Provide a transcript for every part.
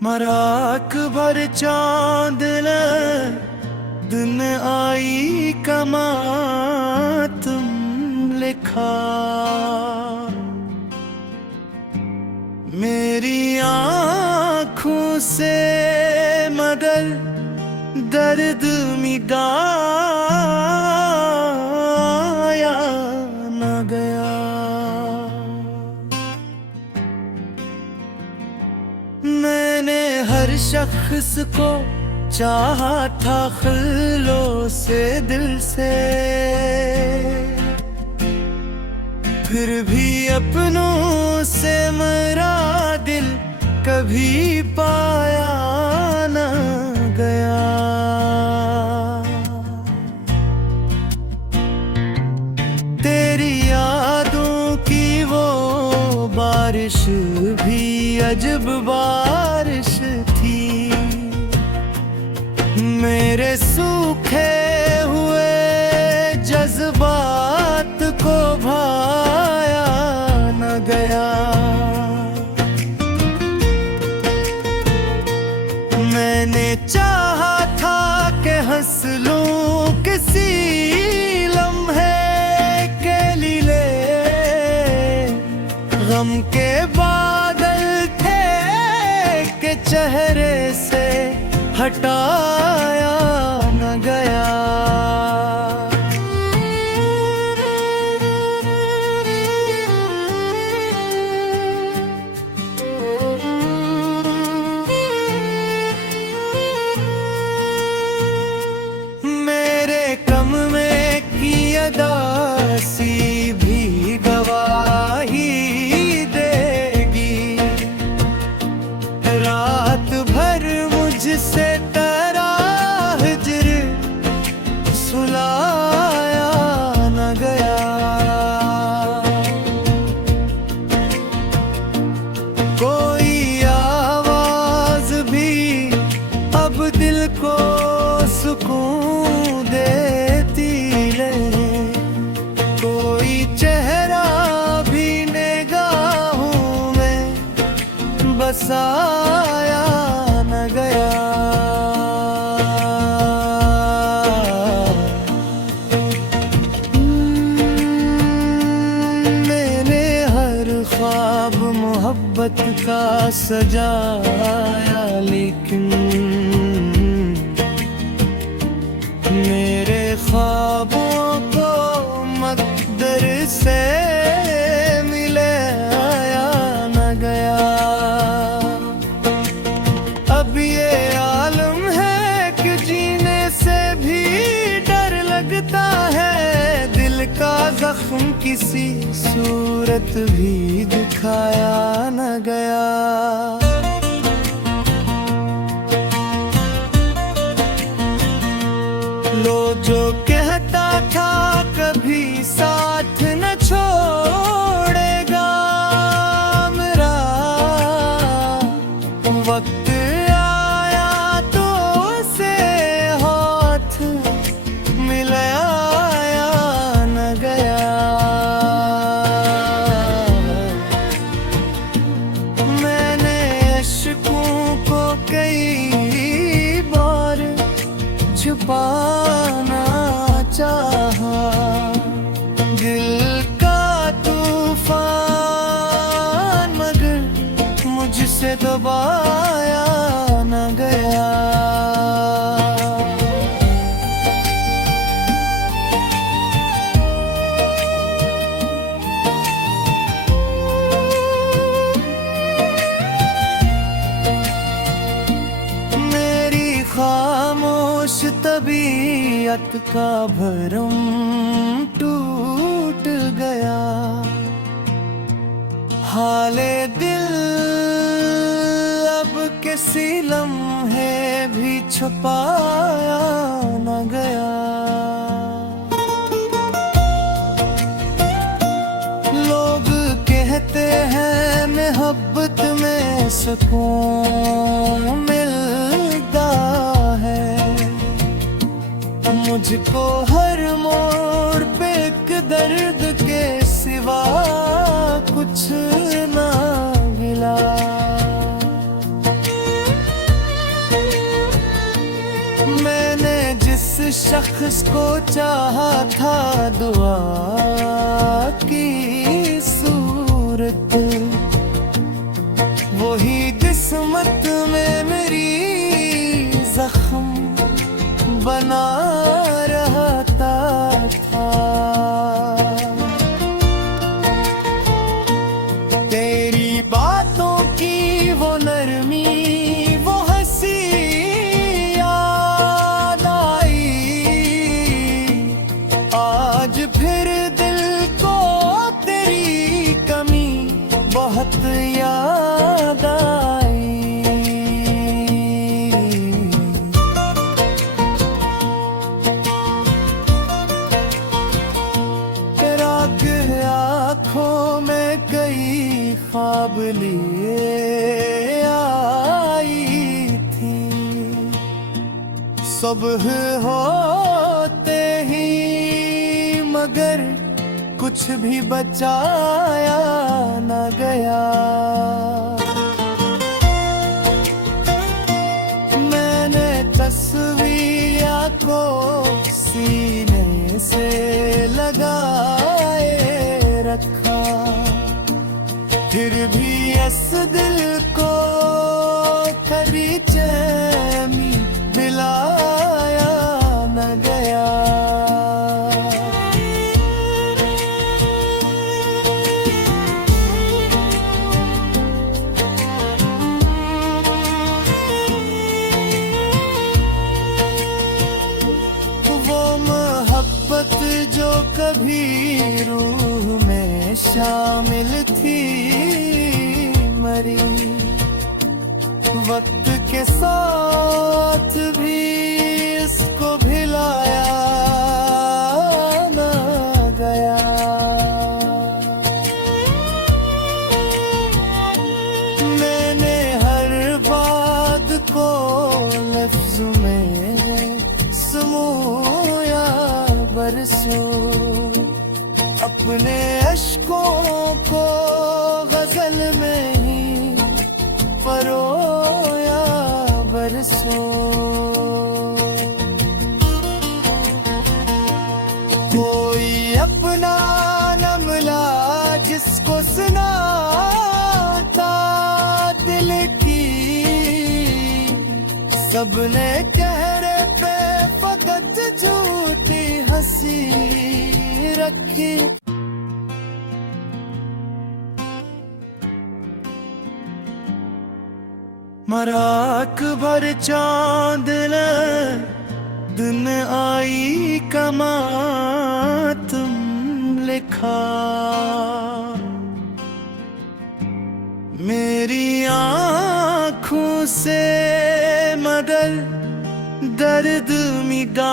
मराक भर चांद दिन आई कमा तुम लिखा। मेरी आँखों से मगर दर्द मिटाया न गया। मैंने हर शख्स को चाहा था खिलो से दिल से, फिर भी अपनों से मेरा दिल कभी पाया न गया। तेरी यादों की वो बारिश भी अजब बारिश थी। मेरे सूखे हुए जज्बात को भाया न गया। मैंने चाहा था कि हंस लूं किसी लम्हे के लिए, गम के बादल थे कि चेहरे से हटाया न गया। मेरे कम में की अदासी भी गवाही देगी। रात भर मुझसे तेरा हिज्र सुलाया न गया। कोई आवाज भी अब दिल को सुकून देती है। कोई चेहरा भी निगाहों में बसाया न गया। मैंने हर ख्वाब मोहब्बत का सजाया, लेकिन मेरे ख्वाबों को मकदर से मिलाया न गया। अब ये आलम है कि जीने से भी डर लगता है। दिल का जख्म किसी सूरत भी दिखाया न गया। लो जो कहता था कभी साथ न छोड़ेगा मेरा, वक्त आया तो उसे हाथ मिलाया न गया। मैंने इश्कों को कई बार छुपाना चाहा। दिल का तूफान मगर मुझसे दबाया न गया। मेरी खामोश तबीयत का भरम टूट गया। हाले दिल अब किसी लम्हे भी छुपाया न गया। लोग कहते हैं मोहब्बत में सुकून मिलता है। मुझको हर मोड़ पे एक दर्द के सिवा कुछ ना मिला। शख्स को चाहा था दुआ की सूरत, वही किस्मत में मेरी जख्म बना रहता था। तेरी बातों की वो नरमी, वो हंसी याद आई, आज फिर दिल को तेरी कमी बहुत याद आई। रात आँखों में कई ख्वाब लिए आई थी, सुबह होते ही मगर कुछ भी बचाया न गया। मैंने तस्वीर को सीने से लगाए रखा, फिर भी इस दिल को कभी चैन दिलाया न गया। वो मोहब्बत जो कभी रूह में शामिल थी मरी, वक्त के साथ भी इसको भिलाया न गया। मैंने हर बात को लफ्ज़ में समोया बरसों, अपने अश्कों को गजल में ही परोया बरसों। कोई अपना न मिला जिसको सुनाता दिल की, सबने चेहरे पे फकत झूठी हंसी रखी। मराक भर चांद दिन आई कमा तुम लिखा, मेरी आँखों से मगर दर्द मिटाया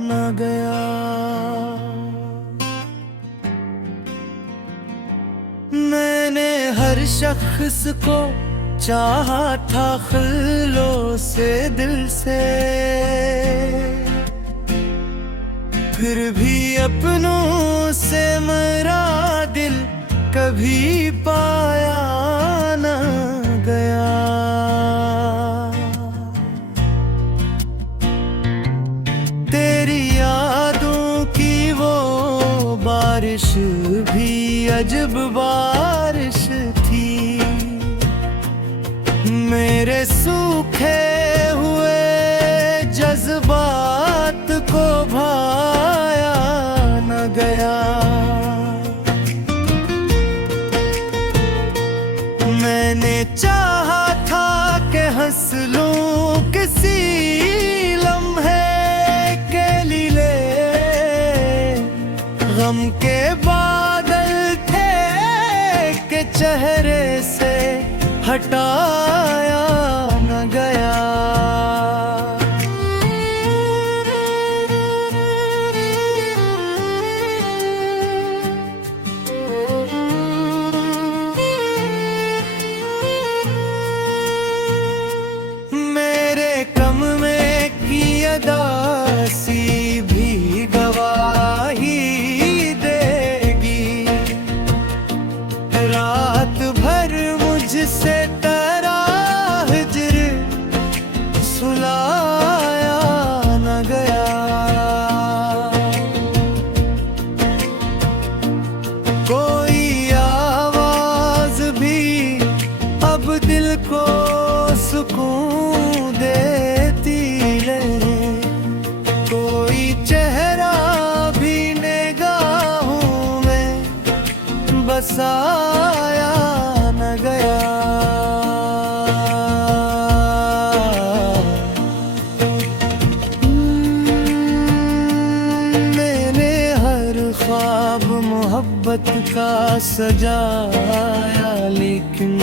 न गया। मैंने हर शख्स को चाहा था खिलो से दिल से, फिर भी अपनों से मेरा दिल कभी पाया न गया। तेरी यादों की वो बारिश भी अजब बारिश थी, मेरे सूखे हुए जज्बात को भाया न गया। मैंने चाहा था कि हंस लूं किसी लम्हे के लिए, गम के बादल थे के चेहरे से हटाया न गया। मेरे कम में की अदासी भी गवाही देगी, रात भर मुझसे तराह आया न गया। मैंने हर ख्वाब मोहब्बत का सजाया, लेकिन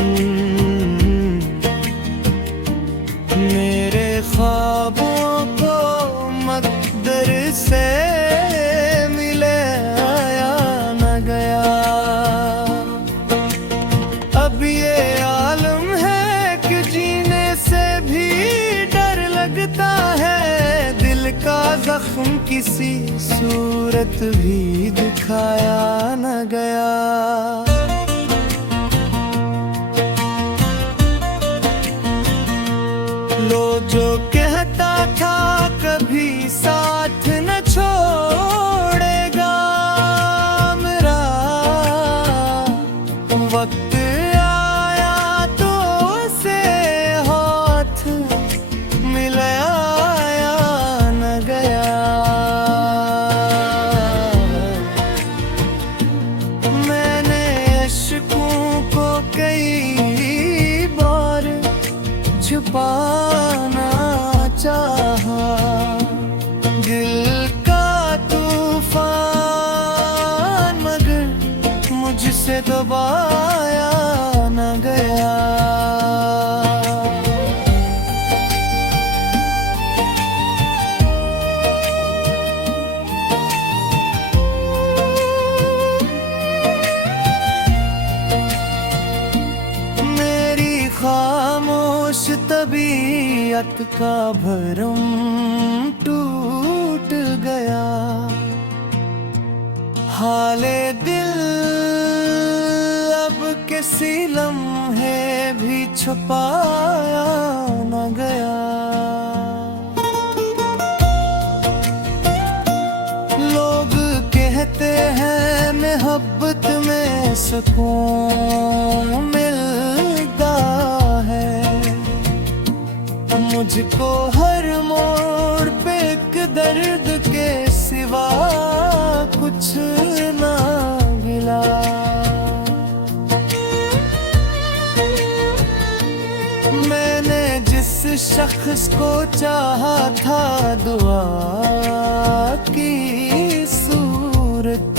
मेरे ख्वाबों को मकदर से मिलाया न गया। अब ये आलम है कि जीने से भी डर लगता है, दिल का जख्म किसी सूरत भी दिखाया न गया। लो जो कहता था कभी साथ न छोड़ेगा मेरा, वक्त आया तो उसे हाथ मिलाया न गया। मैंने अश्कों को कई बार छुपाना चाहा, दिल का तूफान मगर मुझसे दबाया न गया। खामोश तबीयत का भरम टूट गया, हाले दिल अब किसी लम्हे भी छुपाया न गया। लोग कहते हैं मोहब्बत में सुकून मिलता है, मुझको हर मोड़ पे एक दर्द के सिवा कुछ ना मिला। मैंने जिस शख्स को चाहा था दुआ की सूरत,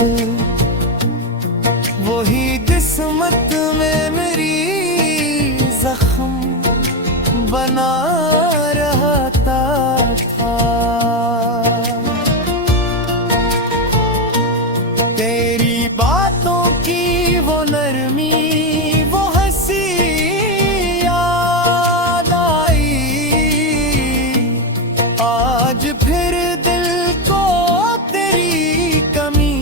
वही किस्मत में मेरी जख्म बना रहता था। तेरी बातों की वो नरमी, वो हंसी याद आई, आज फिर दिल को तेरी कमी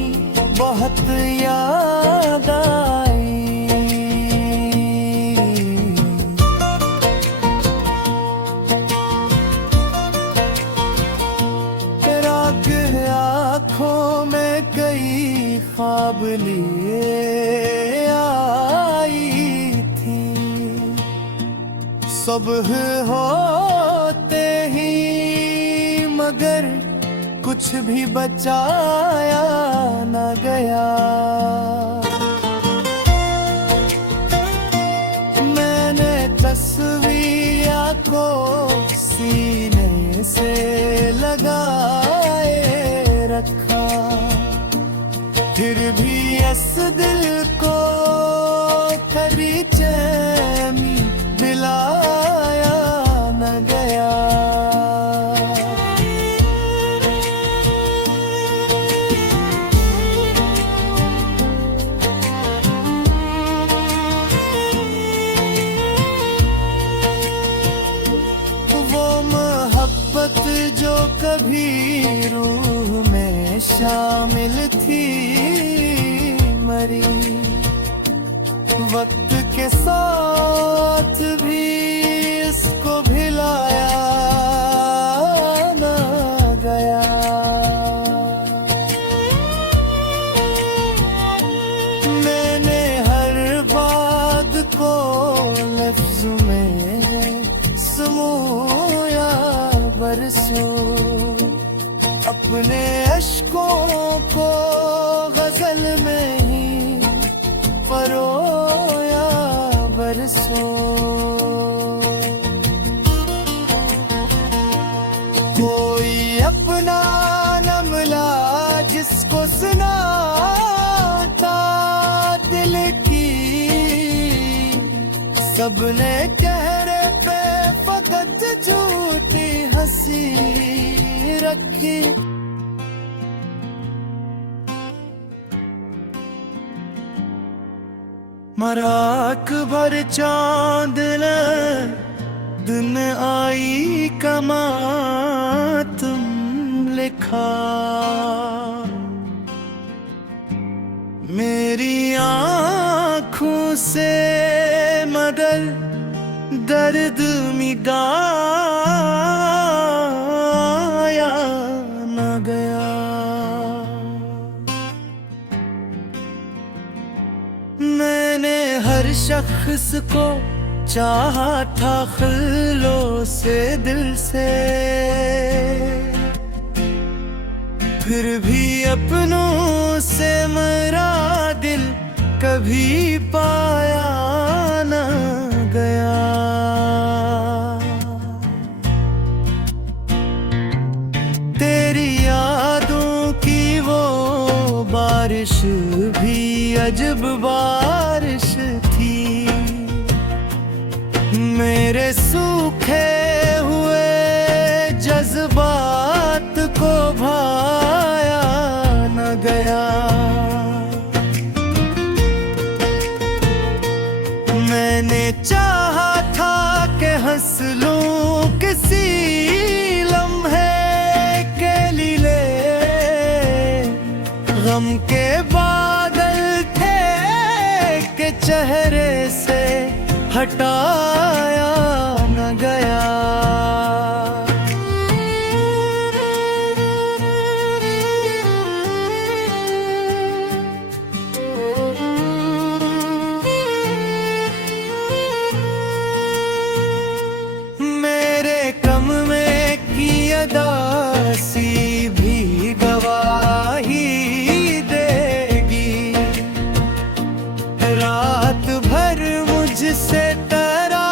बहुत याद आई। आँखों में कई ख्वाब लिए आई थी, सुबह होते ही मगर कुछ भी बचाया न गया। मैंने तस्वीर को सीने से लगाए रखा, फिर भी इस दिल को कभी चैन दिलाया न गया। वो मोहब्बत जो कभी रूह में शामिल थी मरी, वक्त के साथ भी इसको भिलाया न गया। मैंने हर बात को लफ्ज में समोया बरसों, अपने अश्कों को गजल में ही सबने चेहरे पे फकत झूठी हंसी रखी। मराक भर चांद दिन आई कमा तुम लिखा। मेरी आँखों से मगर दर्द मिटाया न गया। मैंने हर शख्स को चाहा था खिलो से दिल से, फिर भी अपनों से मेरा दिल कभी पाया न गया। तेरी यादों की वो बारिश भी अजब बारिश थी। मेरे सूखे हुए जज्बात को भाया न गया। मैंने चाहा था कि हंस लूं किसी लम्हे के लिए, गम के बादल थे कि चेहरे से हटाया न गया। मेरे कम में की अदासी भी गवाही देगी। रात भर मुझसे डरा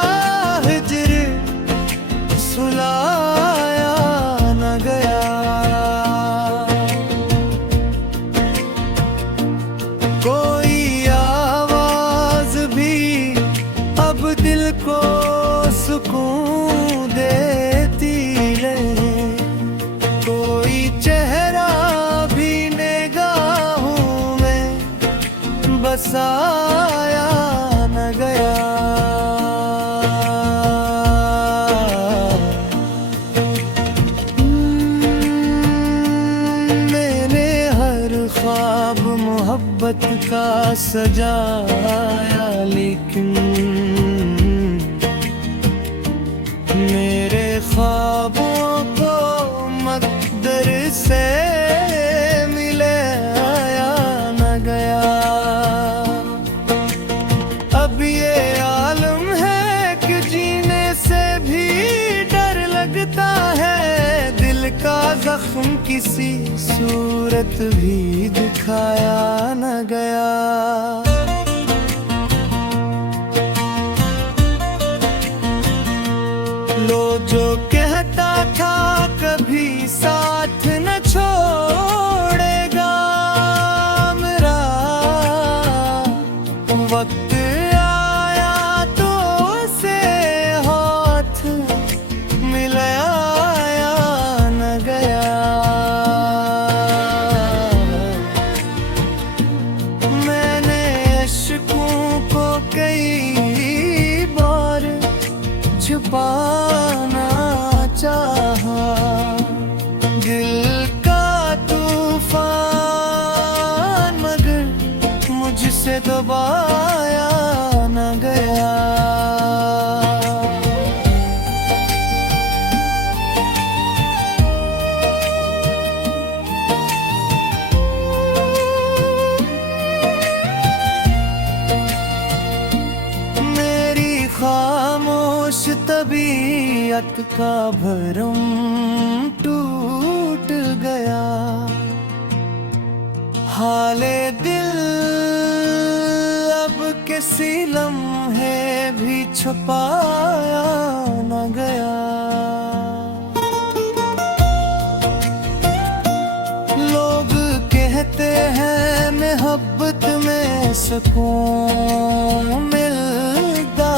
हिजर सुलाया न गया। कोई आवाज भी अब दिल को सुकून देती है। कोई चेहरा भी निगाहों में बसाया न गया। मैंने हर ख्वाब मोहब्बत का सजाया, लेकिन मेरे ख्वाबों को मकदर से मिलाया न गया। अब ये आलम है कि जीने से भी डर लगता है। दिल का जख्म किसी सूरत भी दिखाया न गया। लो जो कहता था कभी साथ न छोड़ेगा मेरा, वक्त आया तो उसे हाथ मिलाया न गया। मैंने अश्कों को कई बार छुपाना चाहा। दिल का तूफान मगर मुझसे दबाया न गया। मेरी खामोश तबीयत का भरम टूट गया। हाले दिल अब किसी लम्हे भी छुपाया न गया। लोग कहते हैं मोहब्बत में सुकून मिलता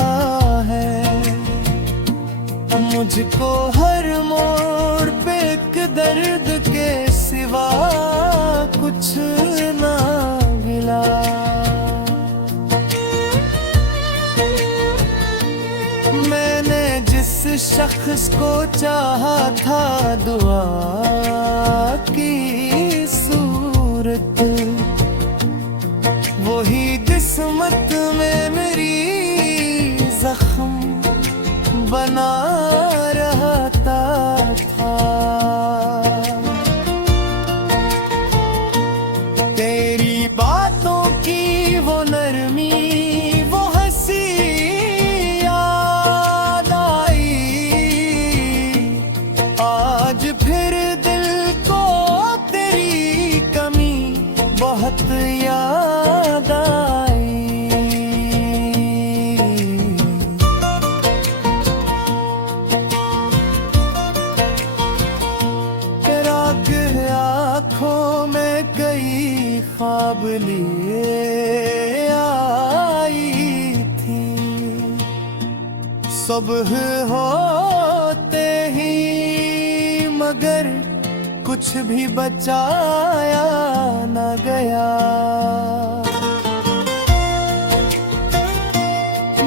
मुझको हर मोड़ पे एक दर्द के सिवा कुछ ना मिला। मैंने जिस शख्स को चाहा था दुआ की सूरत, वही किस्मत में मेरी जख्म बना रहता था। तेरी बातों की वो नरमी, वो हंसी याद आई। आज फिर दिल को तेरी कमी बहुत याद आई। आँखों में कई ख्वाब लिए आई थी, सुबह होते ही मगर कुछ भी बचाया न गया।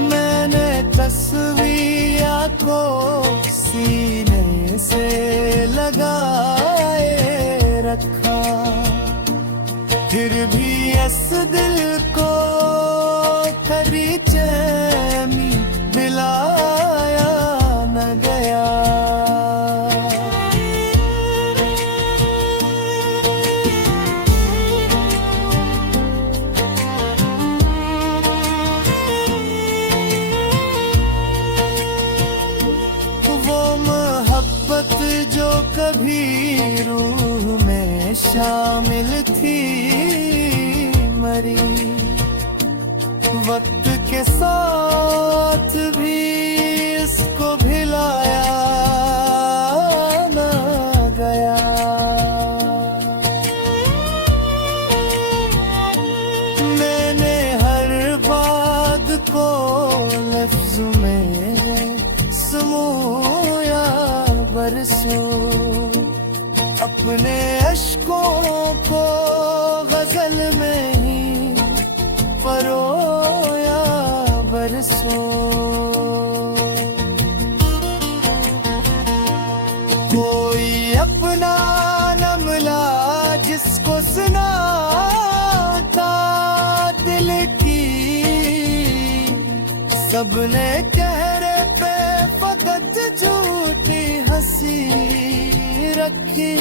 मैंने तस्वीर को सीने से लगाए रखा, फिर भी इस दिल को कभी चैन दिलाया न गया। वो मोहब्बत जो कभी रूह में शामिल थी मरी, वक्त के साथ भी इसको भिलाया न गया। मैंने हर बात को लफ्ज में समोया बरसों, अपने अश्कों को गजल में ही परोया बरसों। कोई अपना न मिला जिसको सुनाता दिल की, सबने चेहरे पे फकत झूठी हंसी रखी।